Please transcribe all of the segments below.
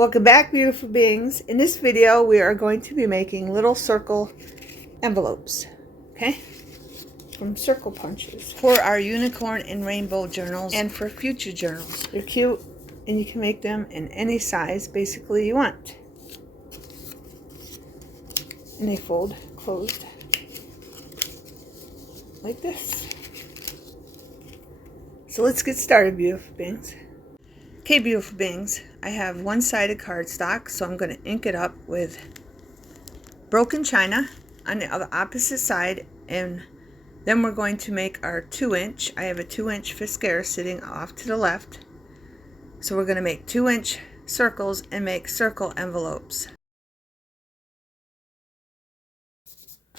Welcome back, beautiful beings. In this video, we are going to be making little circle envelopes, okay? From circle punches for our unicorn and rainbow journals and for future journals. They're cute and you can make them in any size basically you want. And they fold closed like this. So let's get started, beautiful beings. Okay, beautiful beings, I have one-sided cardstock, so I'm going to ink it up with broken china on the other opposite side, and then we're going to make our 2-inch. I have a 2-inch Fiscare sitting off to the left, so we're going to make 2-inch circles and make circle envelopes.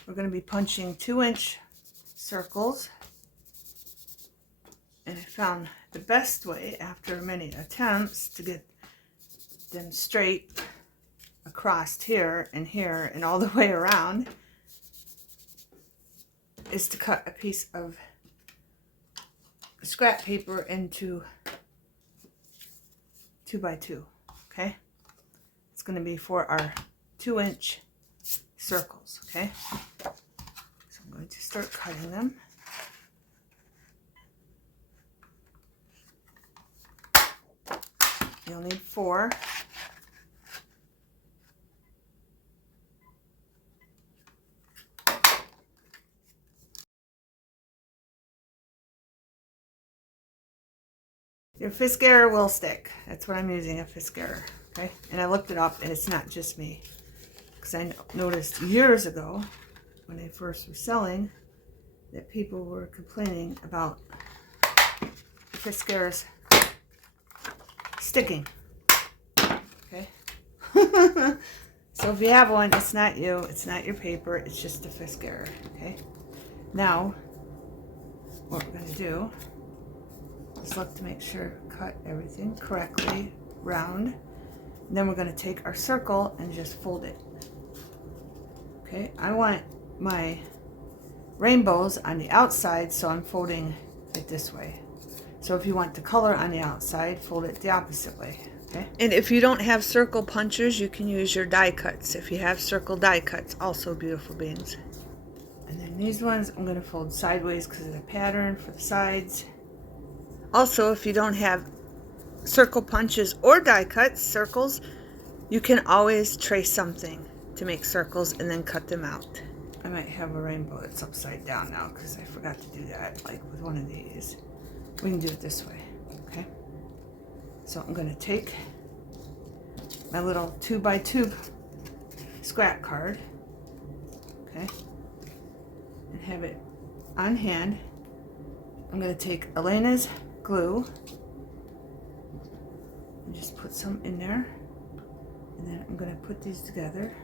We're going to be punching 2-inch circles, and I found the best way after many attempts to get them straight across here and all the way around is to cut a piece of scrap paper into 2x2. Okay, it's going to be for our 2-inch circles. Okay, so I'm going to start cutting them. You'll need 4. Your Fiscare will stick. That's what I'm using, a Fiscare. Okay, and I looked it up, and it's not just me, because I noticed years ago when they first were selling that people were complaining about Fiscares sticking. Okay. So if you have one, it's not you, it's not your paper, it's just a Fiscare. Okay, now what we're going to do is look to make sure cut everything correctly round, and then we're going to take our circle and just fold it. Okay, I want my rainbows on the outside, so I'm folding it this way. So if you want the color on the outside, fold it the opposite way. Okay, and if you don't have circle punchers, you can use your die cuts. If you have circle die cuts, also beautiful beings. And then these ones I'm going to fold sideways because of the pattern for the sides. Also, if you don't have circle punches or die cuts, circles, you can always trace something to make circles and then cut them out. I might have a rainbow that's upside down now because I forgot to do that, like with one of these. We can do it this way, okay? So I'm going to take my little 2x2 scrap card, okay, and have it on hand. I'm going to take Elena's glue and just put some in there, and then I'm going to put these together,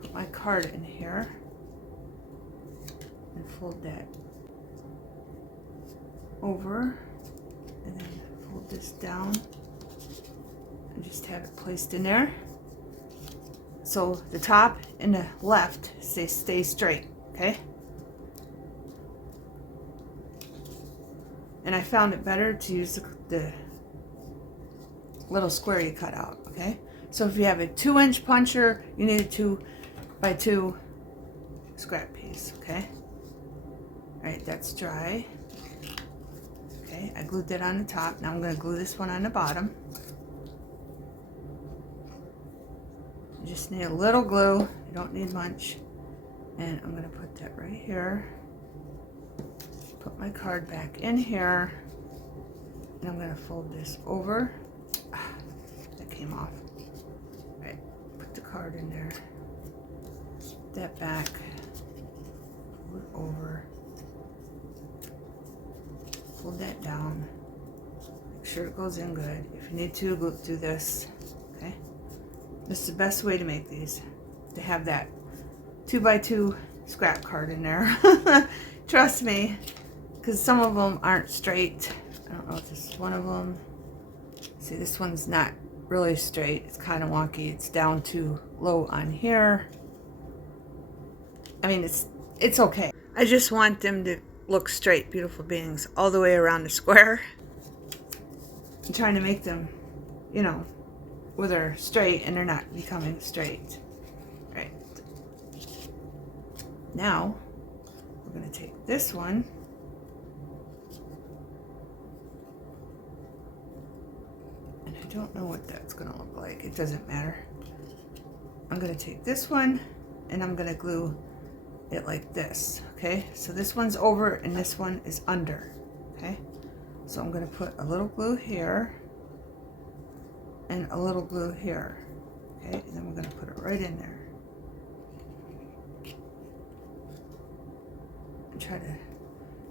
put my card in here, and fold that over, and then fold this down and just have it placed in there so the top and the left stay straight. Okay, and I found it better to use the little square you cut out. Okay, so if you have a 2-inch puncher, you need a 2x2 scrap piece. Okay, all right, that's dry. Okay, I glued that on the top. Now I'm going to glue this one on the bottom. You just need a little glue. You don't need much. And I'm going to put that right here. Put my card back in here. And I'm going to fold this over. That came off. All right, put the card in there. Put that back. Fold it over. Fold that down. Make sure it goes in good. If you need to, go through this. Okay, this is the best way to make these, to have that 2x2 scrap card in there. Trust me, because some of them aren't straight. I don't know if this is one of them. See, this one's not really straight. It's kind of wonky. It's down too low on here. I mean, it's okay. I just want them to look straight, beautiful beings, all the way around the square. I'm trying to make them, you know, where they're straight and they're not becoming straight. Right. Now, we're going to take this one and I don't know what that's going to look like. It doesn't matter. I'm going to take this one and I'm going to glue it like this, okay? So this one's over and this one is under, okay? So I'm going to put a little glue here and a little glue here, okay? And then we're going to put it right in there. And try to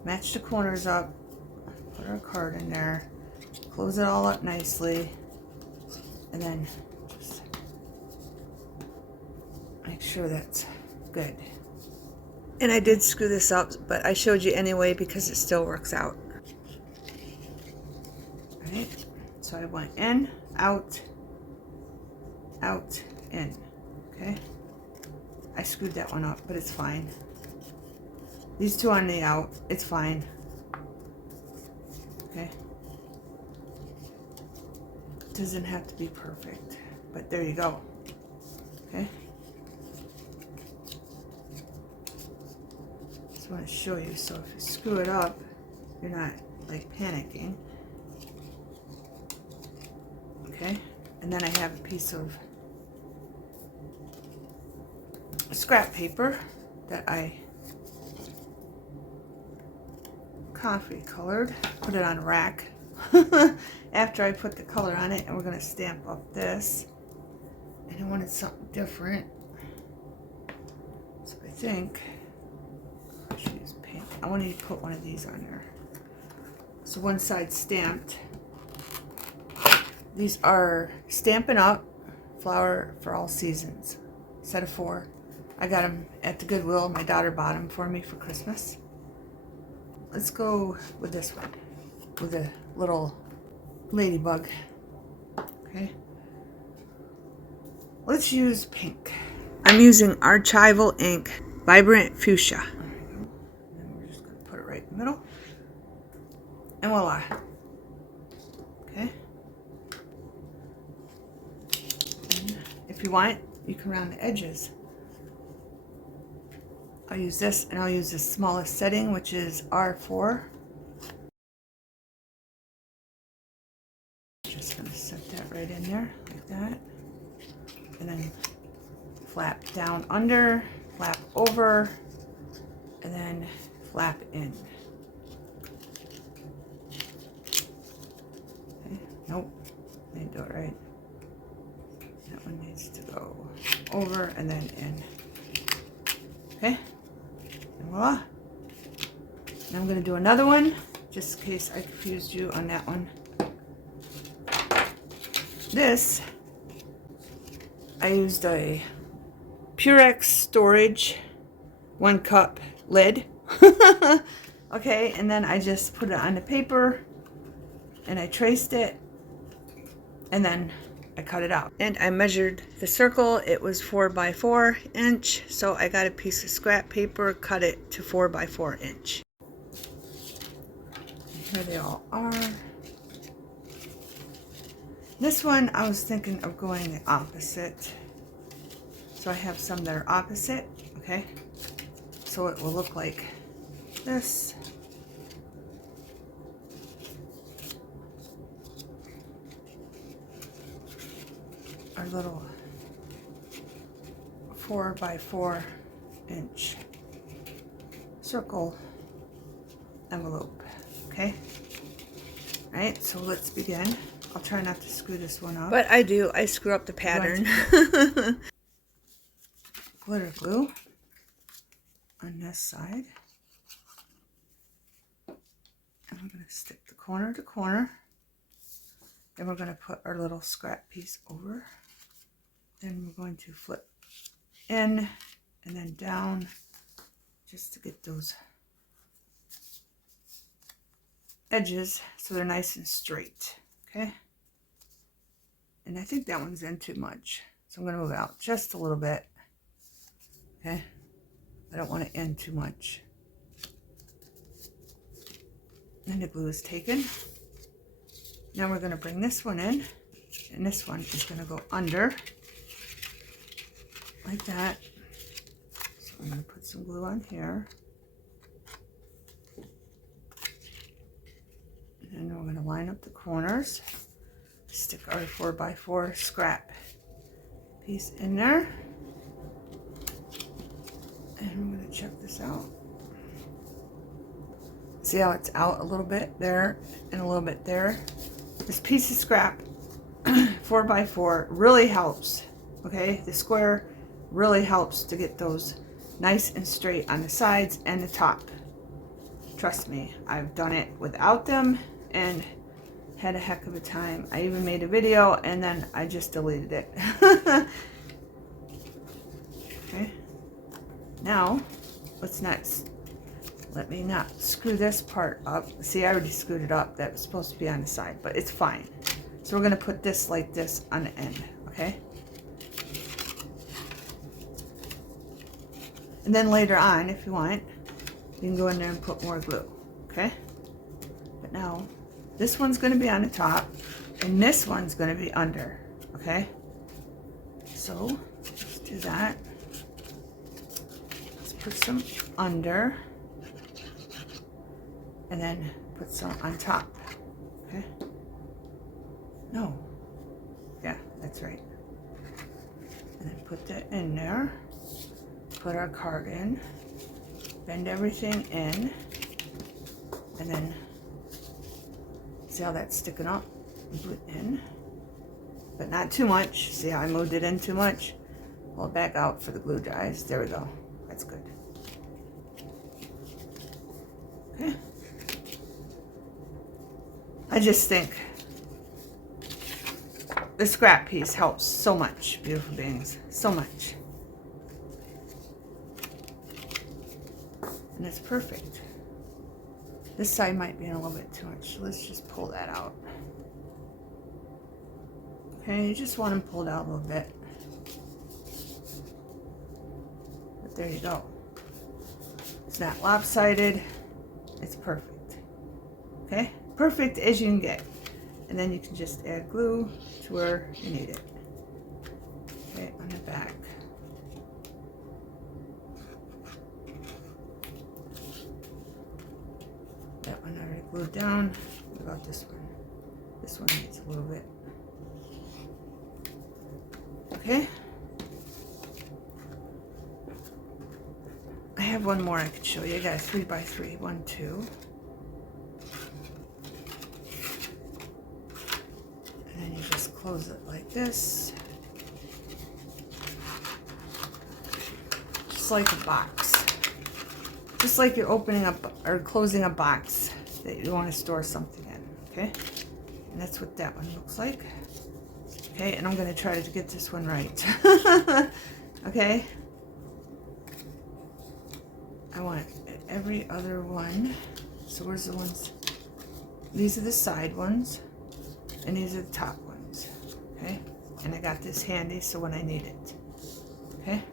match the corners up, put our card in there, close it all up nicely, and then just make sure that's good. And I did screw this up, but I showed you anyway because it still works out. Right? So I went in, out, out, in. Okay? I screwed that one up, but it's fine. These two on the out, it's fine. Okay? It doesn't have to be perfect, but there you go. Okay? Just want to show you, so if you screw it up, you're not like panicking. Okay, and then I have a piece of scrap paper that I coffee colored, put it on a rack after I put the color on it, and we're going to stamp up this, and I wanted something different, so I think I should use paint. I wanted to put one of these on there. So one side stamped. These are Stampin' Up! Flower for All Seasons. Set of 4. I got them at the Goodwill. My daughter bought them for me for Christmas. Let's go with this one. With a little ladybug. Okay. Let's use pink. I'm using Archival ink. Vibrant Fuchsia. There we go. And then we're just going to put it right in the middle. And voila. Okay. If you want, you can round the edges. I'll use this, and I'll use the smallest setting, which is R4. Just going to set that right in there, like that. And then flap down under, flap over, and then flap in. Okay. Nope, I didn't do it right. That one needs to go over and then in. Okay, and voila. Now I'm going to do another one, just in case I confused you on that one. This, I used a Purex storage 1 cup lid. Okay, and then I just put it on the paper and I traced it and then I cut it out. And I measured the circle. It was 4 by 4 inch. So I got a piece of scrap paper, cut it to 4 by 4 inch. Here they all are. This one, I was thinking of going the opposite. So I have some that are opposite, okay? So it will look like this. Our little 4 by 4 inch circle envelope, okay? All right, so let's begin. I'll try not to screw this one up. But I do, I screw up the pattern. Glitter glue on this side. And I'm going to stick the corner to corner. Then we're going to put our little scrap piece over. Then we're going to flip in and then down just to get those edges so they're nice and straight. Okay. And I think that one's in too much. So I'm going to move it out just a little bit. Okay. I don't want to end too much. And the glue is taken. Now we're going to bring this one in and this one is going to go under like that. So I'm going to put some glue on here. And then we're going to line up the corners. Stick our 4x4 scrap piece in there. And I'm going to check this out. See how it's out a little bit there and a little bit there? This piece of scrap 4x4 really helps. Okay, the square really helps to get those nice and straight on the sides and the top. Trust me, I've done it without them and had a heck of a time. I even made a video and then I just deleted it. Okay, now what's next? Let me not screw this part up. See, I already screwed it up. That was supposed to be on the side, but it's fine. So we're going to put this like this on the end, okay? And then later on, if you want, you can go in there and put more glue, okay? But now, this one's going to be on the top, and this one's going to be under, okay? So, let's do that. Let's put some under. And then put some on top, okay? No, yeah, that's right. And then put that in there, put our card in, bend everything in, and then see how that's sticking up? Put it in, but not too much. See how I moved it in too much? Pull it back out for the glue dries. There we go, that's good. Okay. I just think the scrap piece helps so much, beautiful beings, so much. And it's perfect. This side might be in a little bit too much, so let's just pull that out. Okay, you just want them pulled out a little bit. But there you go. It's not lopsided, it's perfect. Okay? Perfect as you can get. And then you can just add glue to where you need it. Okay, on the back. That one already glued down. What about this one? This one needs a little bit. Okay. I have one more I could show you. I got a 3x3, 1, 2. Close it like this, just like a box, just like you're opening up or closing a box that you want to store something in, okay? And that's what that one looks like. Okay, and I'm going to try to get this one right. Okay, I want every other one. So where's the ones? These are the side ones and these are the top ones. Okay, and I got this handy so when I need it. Okay,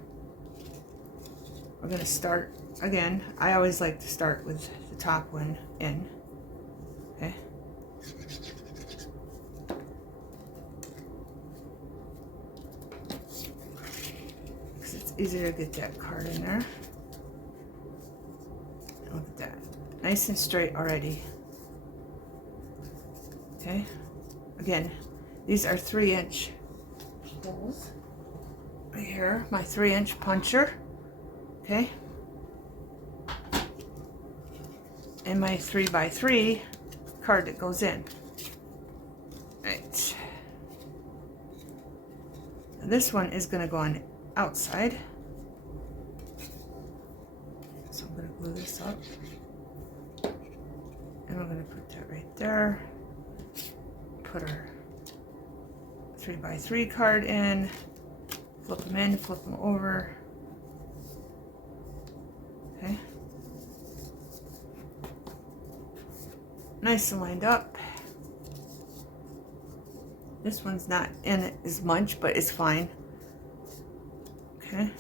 we're going to start again. I always like to start with the top one in. Okay, because it's easier to get that card in there. Look at that, nice and straight already. Okay, again, these are 3-inch holes right here, my 3-inch puncher, okay, and my 3x3 card that goes in. Right, and this one is going to go on the outside, so I'm going to glue this up, and we're going to put that right there, put our 3x3 card in, flip them in, flip them over. Okay. Nice and lined up. This one's not in it as much, but it's fine. Okay.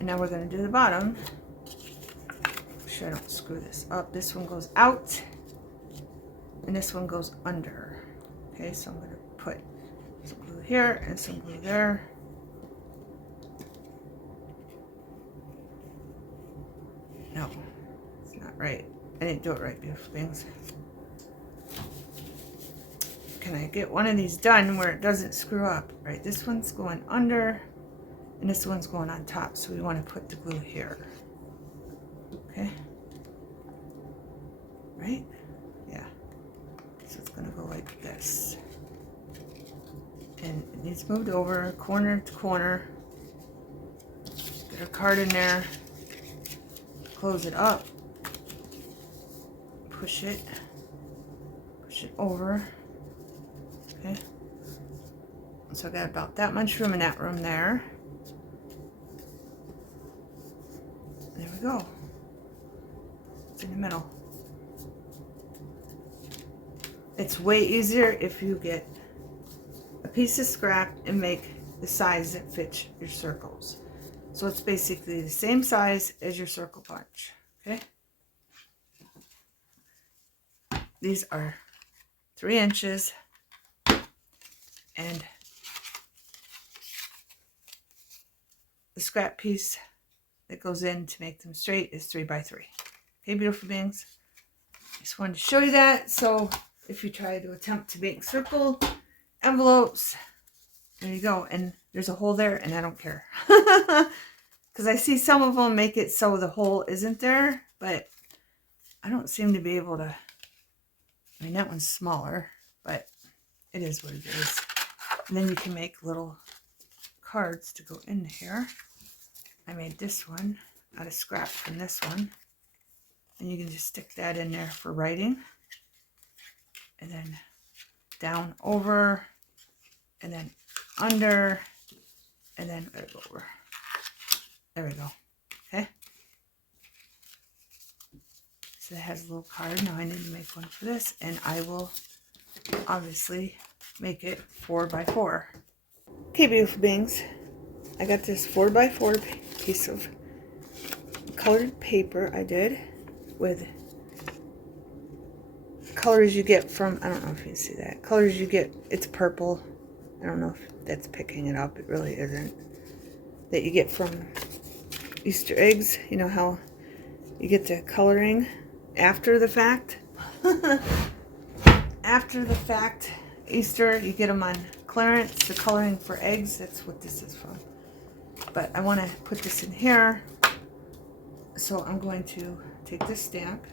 And now we're going to do the bottom. Make sure I don't screw this up. This one goes out. and this one goes under. Okay, so I'm going to put some glue here and some glue there. No, it's not right. I didn't do it right, beautiful things. Can I get one of these done where it doesn't screw up? Right, this one's going under and this one's going on top, so we want to put the glue here. Okay, right? Yeah, so it's going to go like this, and it needs moved over corner to corner. Get our card in there, close it up, push it over. Okay, so I got about that much room in that room there. There we go. It's in the middle. It's way easier if you get a piece of scrap and make the size that fits your circles. So it's basically the same size as your circle punch. Okay. These are 3 inches. And the scrap piece that goes in to make them straight is 3 by 3. Okay, beautiful beings. Just wanted to show you that. So if you try to attempt to make circle envelopes, there you go. And there's a hole there, and I don't care. Because I see some of them make it so the hole isn't there, but I don't seem to be able to. I mean, that one's smaller, but it is what it is. And then you can make little cards to go in here. I made this one out of scrap from this one. And you can just stick that in there for writing. And then down over, and then under, and then right over. There we go. Okay. So it has a little card. Now I need to make one for this, and I will obviously make it 4 by 4. Okay, beautiful beings, I got this 4 by 4 piece of colored paper I did with colors you get from, I don't know if you can see that, colors you get, it's purple, I don't know if that's picking it up, it really isn't, that you get from Easter eggs. You know how you get the coloring after the fact? After the fact Easter, you get them on clearance, the coloring for eggs. That's what this is from. But I want to put this in here, so I'm going to take this stamp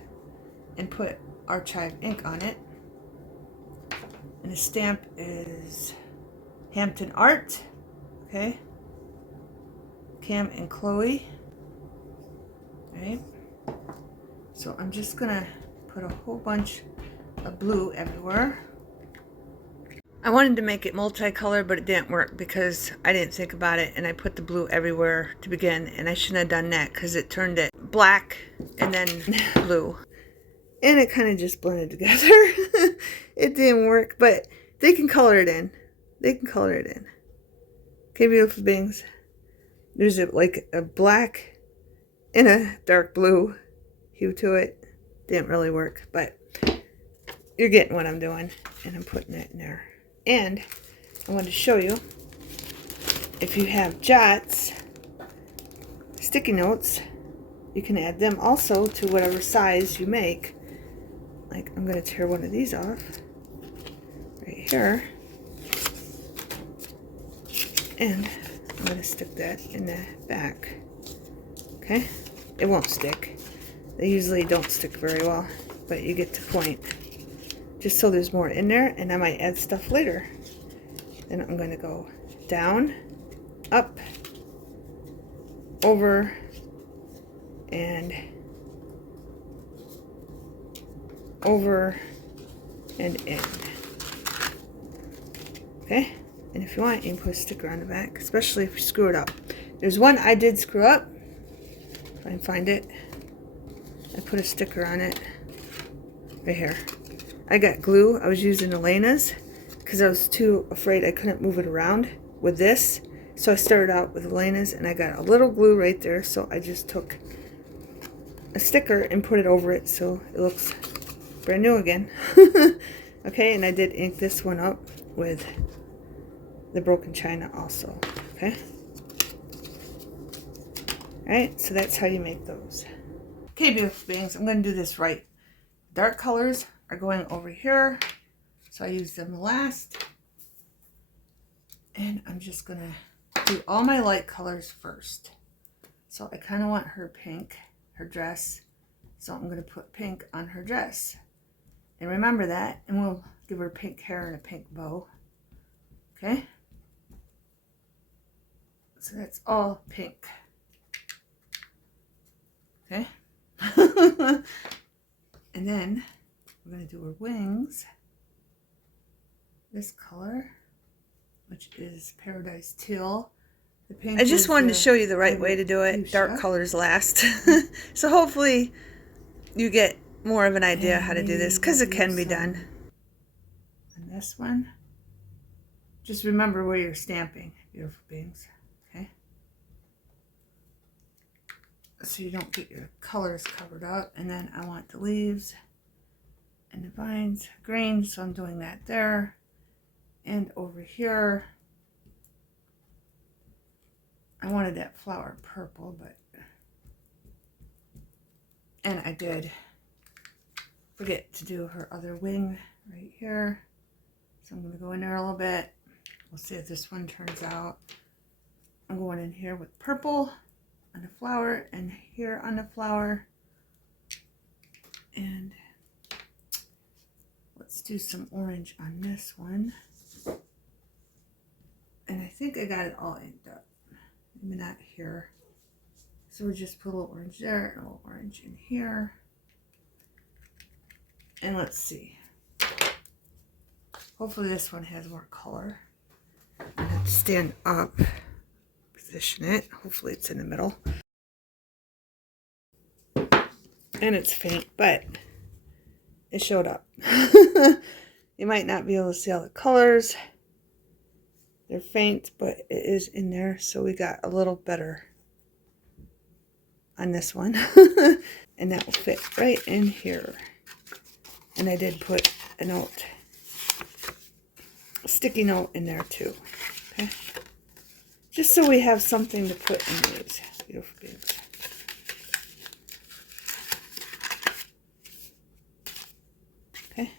and put Archive ink on it. And the stamp is Hampton Art. Okay, Cam and Chloe. Right, so I'm just gonna put a whole bunch of blue everywhere. I wanted to make it multicolored, but it didn't work because I didn't think about it, and I put the blue everywhere to begin, and I shouldn't have done that because it turned it black and then blue, and it kind of just blended together. It didn't work, but they can color it in. They can color it in. Okay, beautiful beings. There's like a black and a dark blue hue to it. Didn't really work, but you're getting what I'm doing, and I'm putting it in there. And I want to show you, if you have jots, sticky notes, you can add them also to whatever size you make. Like, I'm going to tear one of these off right here, and I'm going to stick that in the back. Okay, it won't stick. They usually don't stick very well, but you get the point. Just so there's more in there, and I might add stuff later. Then I'm going to go down, up, over, and over, and in. Okay, and if you want, you can put a sticker on the back, especially if you screw it up. There's one I did screw up. If I can find it, I put a sticker on it right here. I got glue. I was using Elena's because I was too afraid I couldn't move it around with this. So I started out with Elena's, and I got a little glue right there. So I just took a sticker and put it over it so it looks brand new again. Okay, and I did ink this one up with the broken china also. Okay. Alright, so that's how you make those. Okay, beautiful beings, I'm going to do this right. Dark colors are going over here, so I use them last. And I'm just going to do all my light colors first. So I kind of want her pink, her dress. So I'm going to put pink on her dress. And remember that, and we'll give her pink hair and a pink bow. Okay? So that's all pink. Okay? And then we're going to do her wings. This color, which is Paradise Teal. The pink, I just wanted to show you the right way to do it. Dark colors last. So hopefully you get more of an idea how to do this, because it can be done. And this one, just remember where you're stamping, beautiful beings. Okay? So you don't get your colors covered up. And then I want the leaves and the vines green, so I'm doing that there. And over here, I wanted that flower purple, but, and I did forget to do her other wing right here. So I'm going to go in there a little bit. We'll see if this one turns out. I'm going in here with purple on the flower and here on the flower. And let's do some orange on this one. And I think I got it all inked up. Maybe not here. So we'll just put a little orange there and a little orange in here. And let's see. Hopefully this one has more color. I have to stand up, position it. Hopefully it's in the middle. And it's faint, but it showed up. You might not be able to see all the colors. They're faint, but it is in there, so we got a little better on this one. And that will fit right in here. And I did put a note, a sticky note in there too. Okay, just so we have something to put in these beautiful beings. Okay,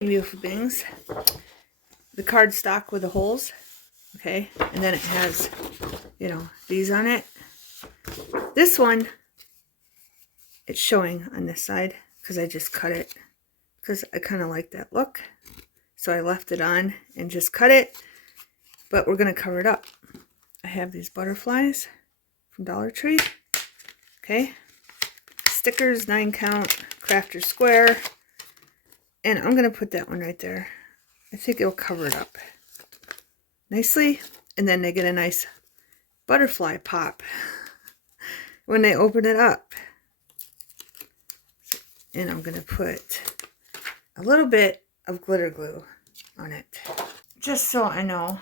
beautiful beings. The cardstock with the holes, okay, and then it has, you know, these on it. This one, it's showing on this side because I just cut it because I kind of like that look. So I left it on and just cut it, but we're going to cover it up. I have these butterflies from Dollar Tree, okay, stickers, 9 count, crafter square, and I'm going to put that one right there. I think it'll cover it up nicely, and then they get a nice butterfly pop when they open it up. And I'm going to put a little bit of glitter glue on it, just so I know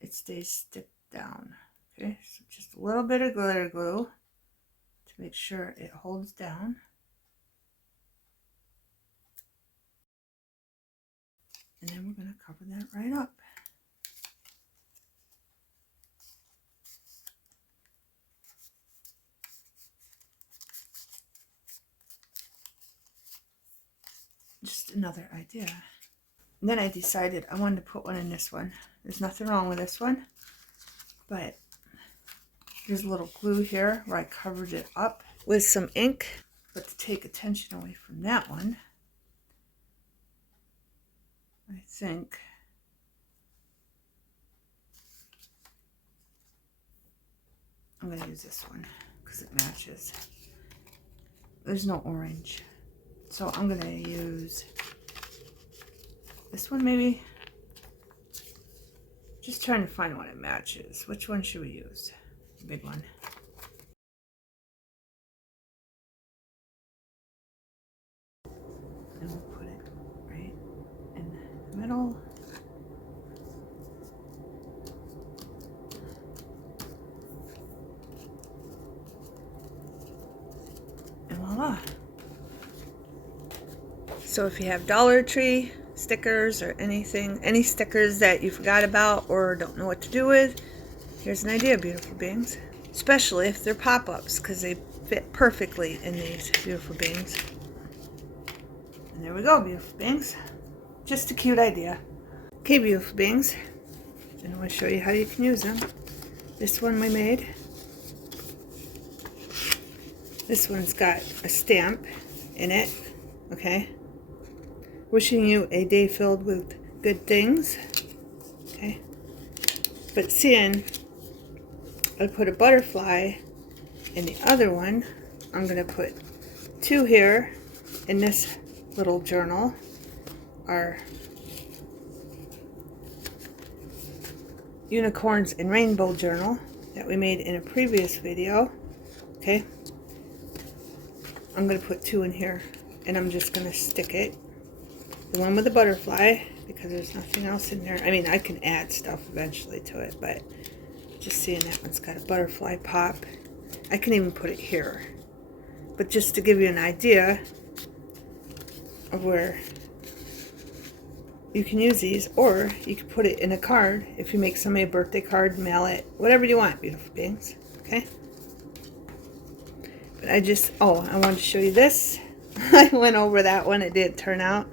it stays stick down. Okay, so just a little bit of glitter glue to make sure it holds down. And then we're going to cover that right up. Just another idea. And then I decided I wanted to put one in this one. There's nothing wrong with this one, but there's a little glue here where I covered it up with some ink. But to take attention away from that one, I think I'm going to use this one because it matches. There's no orange, so I'm going to use this one maybe. Just trying to find one that matches. Which one should we use? The big one. And we'll put it right in the middle. And voila. So if you have Dollar Tree stickers or anything, any stickers that you forgot about or don't know what to do with, here's an idea, beautiful beings. Especially if they're pop-ups, because they fit perfectly in these beautiful beings. And there we go, beautiful beings. Just a cute idea. Okay, beautiful beings. And I'm going to show you how you can use them. This one we made. This one's got a stamp in it. Okay. Wishing you a day filled with good things. Okay. But seeing I put a butterfly in the other one, I'm going to put 2 here in this little journal. Our unicorns and rainbow journal that we made in a previous video. Okay. I'm going to put 2 in here, and I'm just going to stick it. The one with the butterfly, because there's nothing else in there. I mean, I can add stuff eventually to it, but just seeing that one's got a butterfly pop. I can even put it here. But just to give you an idea of where you can use these, or you can put it in a card. If you make somebody a birthday card, mail it, whatever you want, beautiful beings. Okay? But I wanted to show you this. I went over that one. It didn't turn out.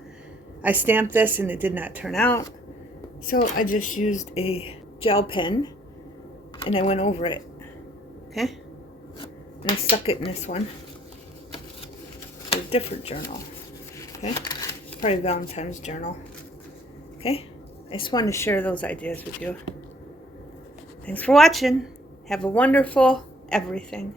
I stamped this and it did not turn out. So I just used a gel pen and I went over it. Okay? And I stuck it in this one. For a different journal. Okay? Probably Valentine's journal. Okay? I just wanted to share those ideas with you. Thanks for watching. Have a wonderful everything.